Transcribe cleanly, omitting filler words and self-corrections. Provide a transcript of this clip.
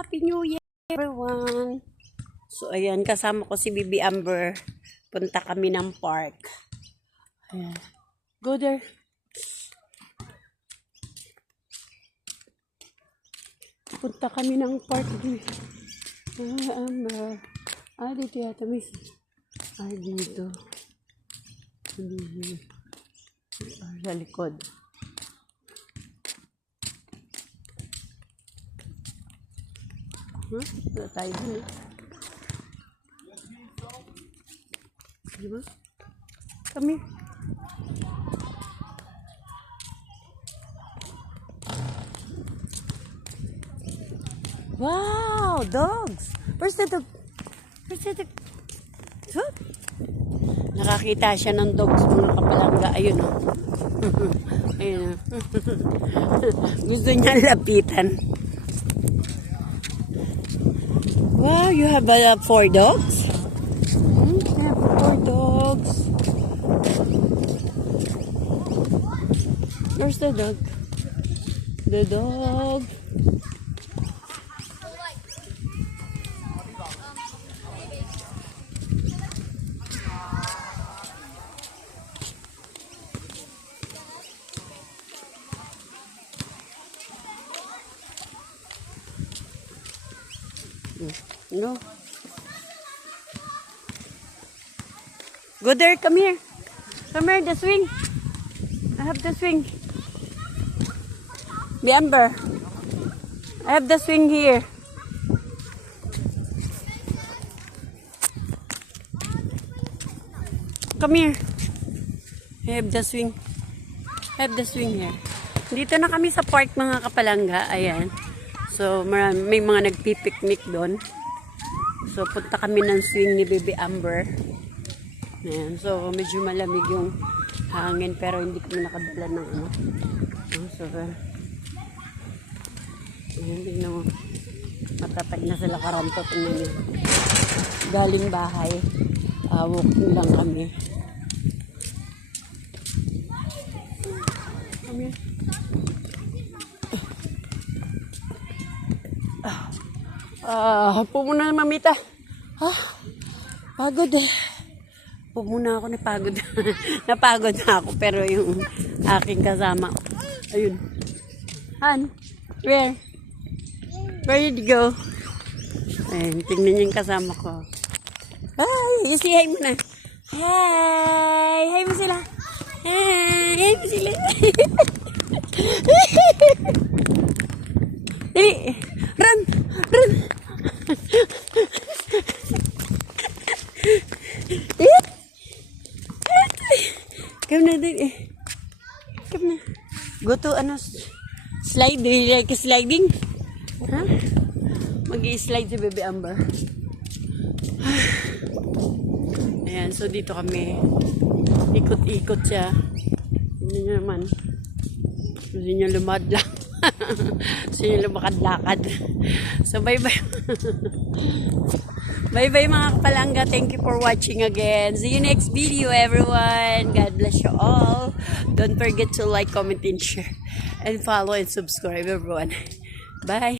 Happy New Year, everyone! So, ayan, kasama ko si Bibi Amber. Punta kami ng park. Ayan. Go there. Punta kami ng park. Amber. Dito yata, miss. Dito. Sa likod. Wala tayo dun Diba? Kami. Wow! Dogs! Where's the dog? Where's the dog? Huh? Nakakita siya ng dogs mga kapalangga. Ayun o. Ayun o. Gusto niya lapitan. Wow, you have 4 dogs? You have 4 dogs. Where's the dog? The dog. No. Go there, come here. Come here, the swing. I have the swing. Be Amber. I have the swing here. Come here. I have the swing. I have the swing here. Dito na kami sa park mga kapalangga. Ayan. So, may mga nagpipiknik doon. So, punta kami ng swing ni Baby Amber. Ayan. So, medyo malamig yung hangin pero hindi kami nakadala ng ano. So, ayan, tingnan mo. Matapad na sila karanto. Tingnan nyo. Galing bahay. Walking lang kami. Kami. Pumuna na mamita. Pagod eh. Pumuna ako, napagod. Napagod na ako pero yung aking kasama. Ayun. Han, where? Where did you go? Ayun, tingnan niyo yung kasama ko. Hi, say hi muna. Hi, hi mo sila. Hi mo sila. Dali, run, run. Come na, dali. Come na. Go to, slide. Do you like sliding? Huh? Mag-i-slide si Baby Amber. Ayan, so dito kami. Ikot-ikot siya. Hindi niya naman. Hindi niya lumadlak. Gusto niya lumakad-lakad. So, bye-bye. Bye-bye mga kapalangga. Thank you for watching again. See you next video, everyone. God bless you all. Don't forget to like, comment, and share. And follow and subscribe, everyone. Bye.